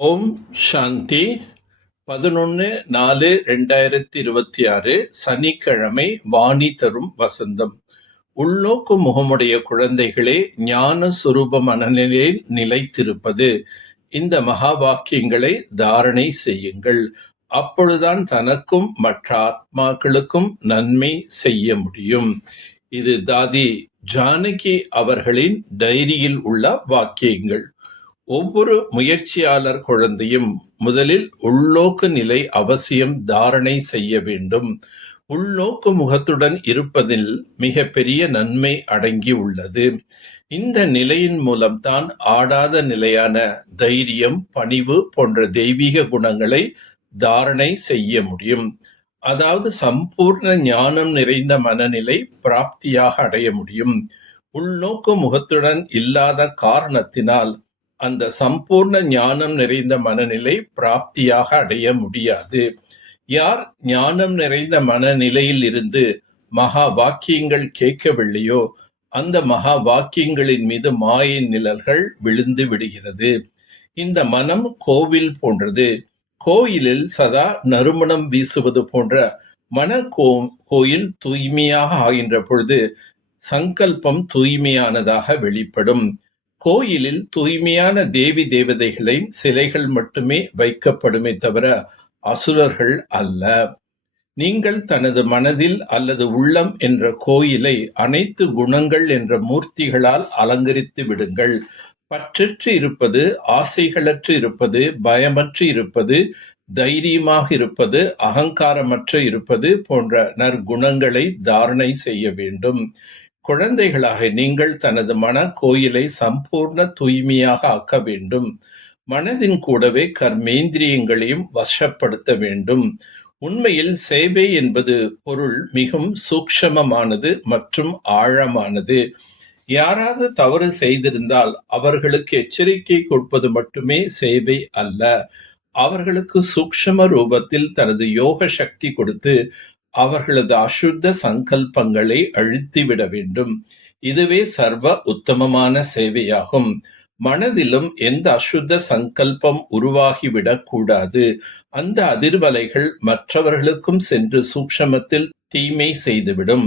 ஓம் சாந்தி. 11/4/2026 சனிக்கிழமை. வாணி தரும் வசந்தம். உள்நோக்கு முகமுடைய குழந்தைகளே, ஞான சுரூப மனநிலையில் நிலைத்திருப்பது. இந்த மகா வாக்கியங்களை தாரணை செய்யுங்கள். அப்பொழுதுதான் தனக்கும் மற்ற ஆத்மாக்களுக்கும் நன்மை செய்ய முடியும். இது தாதி ஜானகி அவர்களின் டைரியில் உள்ள வாக்கியங்கள். ஒவ்வொரு முயற்சியாளர் குழந்தையும் முதலில் உள்நோக்கு நிலை அவசியம் தாரணை செய்ய வேண்டும். உள்நோக்கு முகத்துடன் இருப்பதில் மிக பெரிய நன்மை அடங்கி உள்ளது. இந்த நிலையின் மூலம்தான் ஆடாத நிலையான தைரியம், பணிவு போன்ற தெய்வீக குணங்களை தாரணை செய்ய முடியும். அதாவது சம்பூர்ண ஞானம் நிறைந்த மனநிலை பிராப்தியாக அடைய முடியும். உள்நோக்கு முகத்துடன் இல்லாத காரணத்தினால் அந்த சம்பூர்ண ஞானம் நிறைந்த மனநிலை பிராப்தியாக அடைய முடியாது. யார் ஞானம் நிறைந்த மனநிலையில் இருந்து மகா வாக்கியங்கள் கேட்கவில்லையோ அந்த மகா வாக்கியங்களின் மீது மாயை நிழல்கள் விழுந்து விடுகிறது. இந்த மனம் கோவில் போன்றது. கோயிலில் சதா நறுமணம் வீசுவது போன்ற மன கோயில் தூய்மையாக ஆகின்ற பொழுது சங்கல்பம் தூய்மையானதாக வெளிப்படும். கோயிலில் தூய்மையான தேவி தேவதைகளின் சிலைகள் மட்டுமே வைக்கப்படுமே தவிர அசுரர்கள் அல்ல. நீங்கள் தனது மனதில் அல்லது உள்ளம் என்ற கோயிலை அனைத்து குணங்கள் என்ற மூர்த்திகளால் அலங்கரித்து விடுங்கள். பற்றற்று இருப்பது, ஆசைகளற்று இருப்பது, பயமற்று இருப்பது, தைரியமாக இருப்பது, அகங்காரமற்று இருப்பது போன்ற நற்குணங்களை தாரணை செய்ய வேண்டும். குழந்தைகளாக நீங்கள் தனது மன கோயிலை சம்பூர்ண தூய்மையாக ஆக்க வேண்டும். மனதின் கூடவே கர்மேந்திரியங்களையும் வசப்படுத்த வேண்டும். உண்மையில் சேவை என்பது பொருள் மிகவும் சூக்ஷமமானது மற்றும் ஆழமானது. யாராவது தவறு செய்திருந்தால் அவர்களுக்கு எச்சரிக்கை கொடுப்பது மட்டுமே சேவை அல்ல. அவர்களுக்கு சூக்ஷ்ம ரூபத்தில் தனது யோக சக்தி கொடுத்து அவர்களது அசுத்த சங்கல்பங்களை அழித்துவிட வேண்டும். இதுவே சர்வ உத்தமமான சேவையாகும். மனதிலும் எந்த அசுத்த சங்கல்பம் உருவாகிவிடக் கூடாது. அந்த அதிர்வலைகள் மற்றவர்களுக்கும் சென்று சூக்ஷமத்தில் தீமை செய்துவிடும்.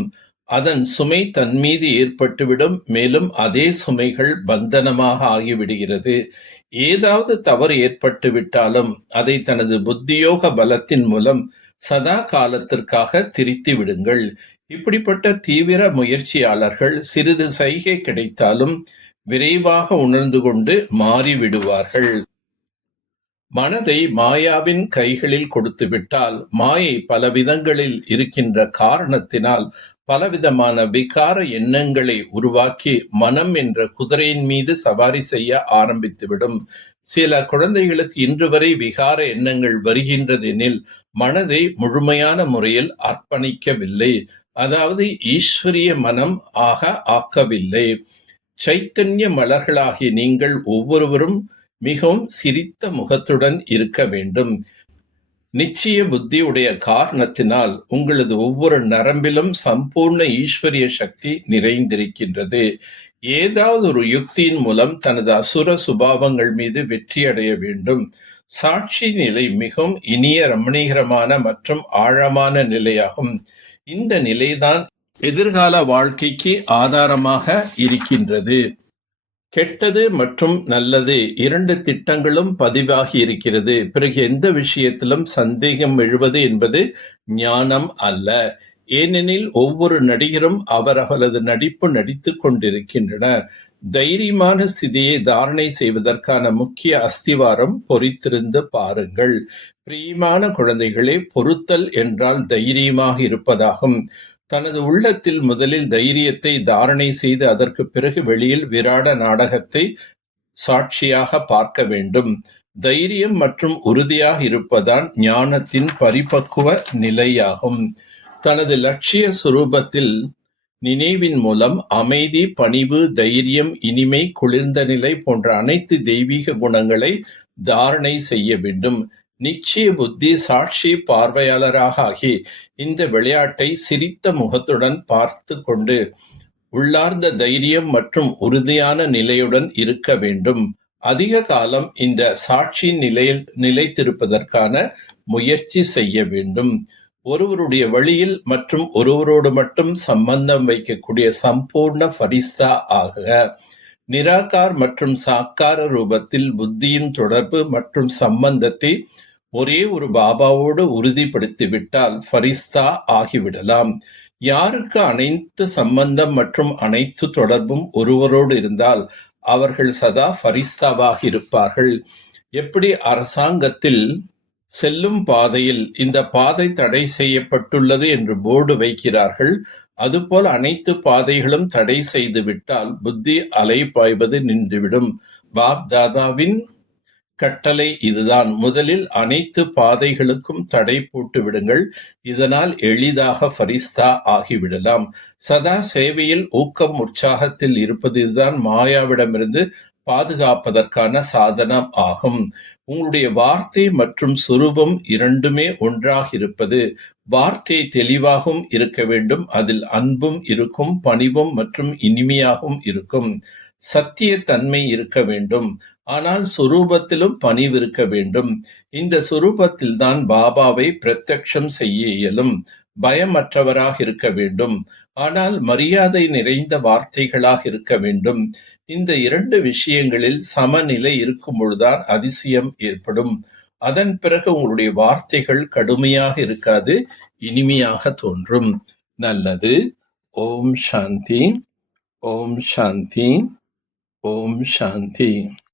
அதன் சுமை தன் மீது ஏற்பட்டுவிடும். மேலும் அதே சுமைகள் பந்தனமாக ஆகிவிடுகிறது. ஏதாவது தவறு ஏற்பட்டு விட்டாலும் அதை தனது புத்தியோக பலத்தின் மூலம் சதா காலத்திற்காக திரித்து விடுங்கள். இப்படிப்பட்ட தீவிர முயற்சியாளர்கள் சிறிது சைகை கிடைத்தாலும் விரைவாக உணர்ந்து கொண்டு மாறிவிடுவார்கள். மனதை மாயாவின் கைகளில் கொடுத்துவிட்டால் மாயை பல விதங்களில் இருக்கின்ற காரணத்தினால் பலவிதமான விகார எண்ணங்களை உருவாக்கி மனம் என்ற குதிரையின் மீது சவாரி செய்ய ஆரம்பித்துவிடும். சில குழந்தைகளுக்கு இன்று வரை விகார எண்ணங்கள் வருகின்றதெனில் மனதை முழுமையான முறையில் அர்ப்பணிக்கவில்லை, அதாவது ஈஸ்வரிய மனம் ஆக்கவில்லை. சைத்தன்ய மலர்களாகிய நீங்கள் ஒவ்வொருவரும் மிகவும் சிரித்த முகத்துடன் இருக்க வேண்டும். நிச்சய புத்தி உடைய காரணத்தினால் உங்களது ஒவ்வொரு நரம்பிலும் சம்பூர்ண ஈஸ்வரிய சக்தி நிறைந்திருக்கின்றது. ஏதாவது ஒரு யுக்தியின் மூலம் தனது அசுர சுபாவங்கள் மீது வெற்றி அடைய வேண்டும். சாட்சி நிலை மிகவும் இனிய, ரமணீகரமான மற்றும் ஆழமான நிலையாகும். இந்த நிலைதான் எதிர்கால வாழ்க்கைக்கு ஆதாரமாக இருக்கின்றது. கெட்டது மற்றும் நல்லது இரண்டு திட்டங்களும் பதிவாகி இருக்கிறது. பிறகு எந்த விஷயத்திலும் சந்தேகம் எழுவது என்பது ஞானம் அல்ல. ஏனெனில் ஒவ்வொரு நடிகரும் அவரவரது நடிப்பு நடித்து கொண்டிருக்கின்றனர். தைரியமான ஸ்திதியை தாரணை செய்வதற்கான முக்கிய அஸ்திவாரம் பொறித்திருந்து பாருங்கள். பிரியமான குழந்தைகளே, பொறுத்தல் என்றால் தைரியமாக இருப்பதாகும். தனது உள்ளத்தில் முதலில் தைரியத்தை தாரணை செய்து அதற்கு பிறகு வெளியில் விராட நாடகத்தை சாட்சியாக பார்க்க வேண்டும். தைரியம் மற்றும் உறுதியாக இருப்பதான் ஞானத்தின் பரிபக்குவ நிலையாகும். தனது லட்சிய சுரூபத்தில் நினைவின் மூலம் அமைதி, பணிவு, தைரியம், இனிமை, குளிர்ந்த நிலை போன்ற அனைத்து தெய்வீக குணங்களை தாரணை செய்ய வேண்டும். நிச்சய புத்தி சாட்சி பார்வையாளராக ஆகி இந்த விளையாட்டை சிரித்த முகத்துடன் பார்த்து கொண்டு உள்ளார்ந்த தைரியம் மற்றும் உறுதியான நிலையுடன் இருக்க வேண்டும். அதிக காலம் இந்த சாட்சியின் நிலையில் நிலைத்திருப்பதற்கான முயற்சி செய்ய வேண்டும். ஒருவருடைய வழியில் மற்றும் ஒருவரோடு மட்டும் சம்பந்தம் வைக்கக்கூடிய சம்பூர்ண ஃபரிஸ்தா ஆக. நிராகார் மற்றும் சாக்கார ரூபத்தில் புத்தியின் தொடர்பு மற்றும் சம்பந்தத்தை ஒரே ஒரு பாபாவோடு உறுதிப்படுத்திவிட்டால் ஃபரிஸ்தா ஆகிவிடலாம். யாருக்கு அனைத்து சம்பந்தம் மற்றும் அனைத்து தொடர்பும் ஒருவரோடு இருந்தால் அவர்கள் சதா ஃபரிஸ்தாவாக இருப்பார்கள். எப்படி அரசாங்கத்தில் செல்லும் பாதையில் இந்த பாதை தடை செய்யப்பட்டுள்ளது என்று போர்டு வைக்கிறார்கள், அதுபோல் அனைத்து பாதைகளும் தடை செய்துவிட்டால் புத்தி அலைபாய்வது நின்றுவிடும். பாப் தாதாவின் கட்டளை இதுதான். முதலில் அனைத்து பாதைகளுக்கும் தடை போட்டு விடுங்கள். இதனால் எளிதாக ஃபரிஸ்தா ஆகிவிடலாம். சதா சேவையில் ஊக்கம் உற்சாகத்தில் இருப்பது இதுதான் மாயாவிடமிருந்து பாதுகாப்பதற்கான சாதனம் ஆகும். உங்களுடைய வார்த்தை மற்றும் சுரூபம் இரண்டுமே ஒன்றாக இருப்பது. வார்த்தை தெளிவாகவும் இருக்க வேண்டும், அதில் அன்பும் இருக்கும், பணிவும் மற்றும் இனிமையாகவும் இருக்கும். சத்திய தன்மை இருக்க வேண்டும், ஆனால் சுரூபத்திலும் பணிவு இருக்க வேண்டும். இந்த சுரூபத்தில்தான் பாபாவை பிரத்யக்ஷம் செய்ய இயலும். பயமற்றவராக இருக்க வேண்டும், ஆனால் மரியாதை நிறைந்த வார்த்தைகளாக இருக்க வேண்டும். இந்த இரண்டு விஷயங்களில் சமநிலை இருக்கும் பொழுதுதான் அதிசயம் ஏற்படும். அதன் பிறகு உங்களுடைய வார்த்தைகள் கடுமையாக இருக்காது, இனிமையாக தோன்றும். நல்லது. ஓம் சாந்தி, ஓம் சாந்தி, ஓம் சாந்தி.